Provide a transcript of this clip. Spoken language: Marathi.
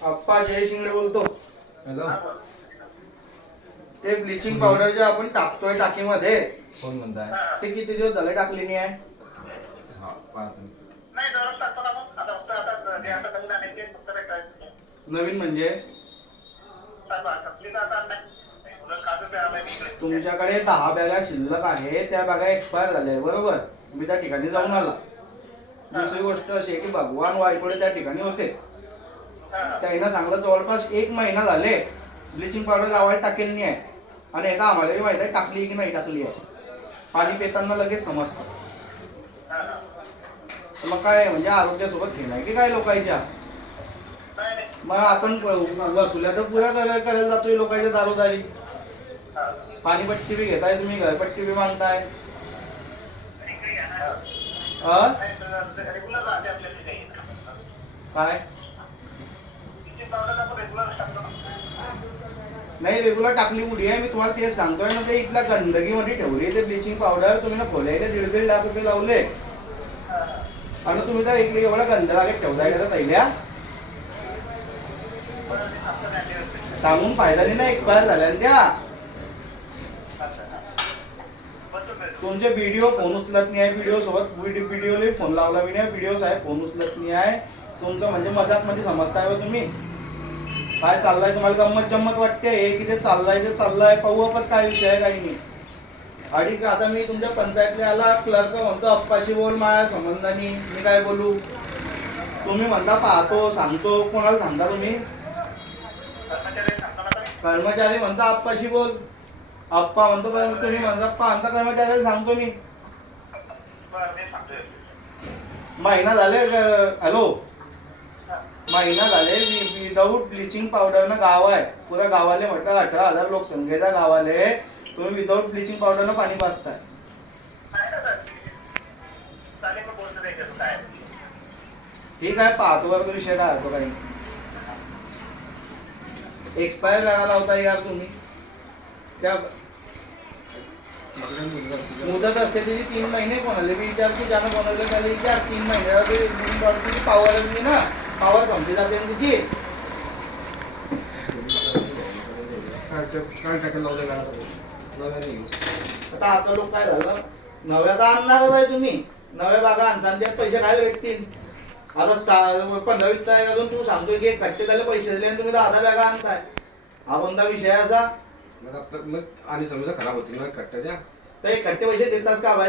जय शिंगडे बोलतो. हॅलो. ते ब्लिचिंग पावडर जे आपण टाकतोय टाकीमध्ये कोण म्हणताय? ते किती दिवस झाले टाकली नाही आहे? हा नवीन म्हणजे? तुमच्याकडे दहा बॅगा शिल्लक आहे त्या बॅगा एक्सपायर झाल्या बरोबर? मी त्या ठिकाणी जाऊन आला. दुसरी गोष्ट अशी आहे की भगवान वायकोडे त्या ठिकाणी होते. त्यांना सांगलं जवळपास एक महिना झाले ब्लिचिंग पावडर गावाला टाकेल नाही आहे आणि आता आम्हाला बी माहीत आहे टाकली की नाही टाकली आहे. पाणी पिताना लगेच समजतं. तर मग काय म्हणजे आरोग्यासोबत घेणार की काय लोकांच्या? मग आपण वसुल्या तर पुऱ्या करायला करायला जातोय लोकांच्या दारोदारी. पाणीपट्टी बी घेताय तुम्ही घरपट्टी बी मागताय काय घ्या ना. अ? नाही, तर रेग्युलर राहते आपल्या तिथे काय किचन पावडर आपण रेग्युलर टाकतो ना. नाही रेग्युलर टाकली कुठे आहे मी तुम्हाला तेच सांगतोय. ना ते इथल्या गंदगीमध्ये ठेवली ते ब्लिचिंग पावडर तुम्ही ना खोलायला दीड दीड लाख रुपये लावले. आणि तुम्ही तर इकडे एवढा गंध लागेल ठेवलाय का पहिल्या सांगून फायदा नाही ना एक्सपायर झाल्या त्या. तुमचे व्हिडिओ फोन उचलत नाही आहे व्हिडिओ सोबत व्हिडिओला फोन लावला मी नाही व्हिडिओ साहेब फोन उचलत नाही आहे. तुमचं म्हणजे मजाकमध्ये समजताय तुम्ही. काय चाललंय? तुम्हाला गंमत जम्मत वाटते? हे की ते चाललंय ते चाललंय. पाहू आपच काय विषय काही नाही. आणि आता मी तुमच्या पंचायतला आला क्लर्क म्हणतो अप्पाशी बोल माझ्या संबंधाने. मी काय बोलू? तुम्ही म्हणता पाहतो सांगतो. कोणाला सांगता तुम्ही? कर्मचारी? कर्मचारी म्हणता आप्पाशी बोल. आप्पा म्हणतो तुम्ही म्हणता म्हणता कर्मचाऱ्याला सांगतो मी. महिना झाले हॅलो. महिना झाले विदाऊट ब्लिचिंग पावडर ना गाव आहे. पुऱ्या गावाले म्हटलं अठरा हजार लोकसंख्येच्या गावाले. तुम्ही विदाऊट ब्लिचिंग पावडर पाणी पाजताय. ठीक आहे पाहतो बरं विषय काय तो काही. एक्सपायर करायला होता यार तुम्ही. त्या मुदत असते त्याची तीन महिने कोणाला? विचारतो ज्यानं कोणाला त्याला विचार तीन महिन्याला पावर मी ना. पावर संपली जाते ना तिची. आता? आता लोक काय झालं? नव्या तर आणणारच आहे तुम्ही. नव्या बागा आणसान त्यात पैसे काय भेटतील? आता पंधरा वीस तारीख अजून तू सांगतोय की एक कष्ट झाले पैसे दिले आणि तुम्ही दहा बॅगा आणताय. हा कोणता विषय असा? मग आणि समजा खराब होती मग कट्ट्या द्या. तर एक कट्टे पैसे देतास का? बाहेर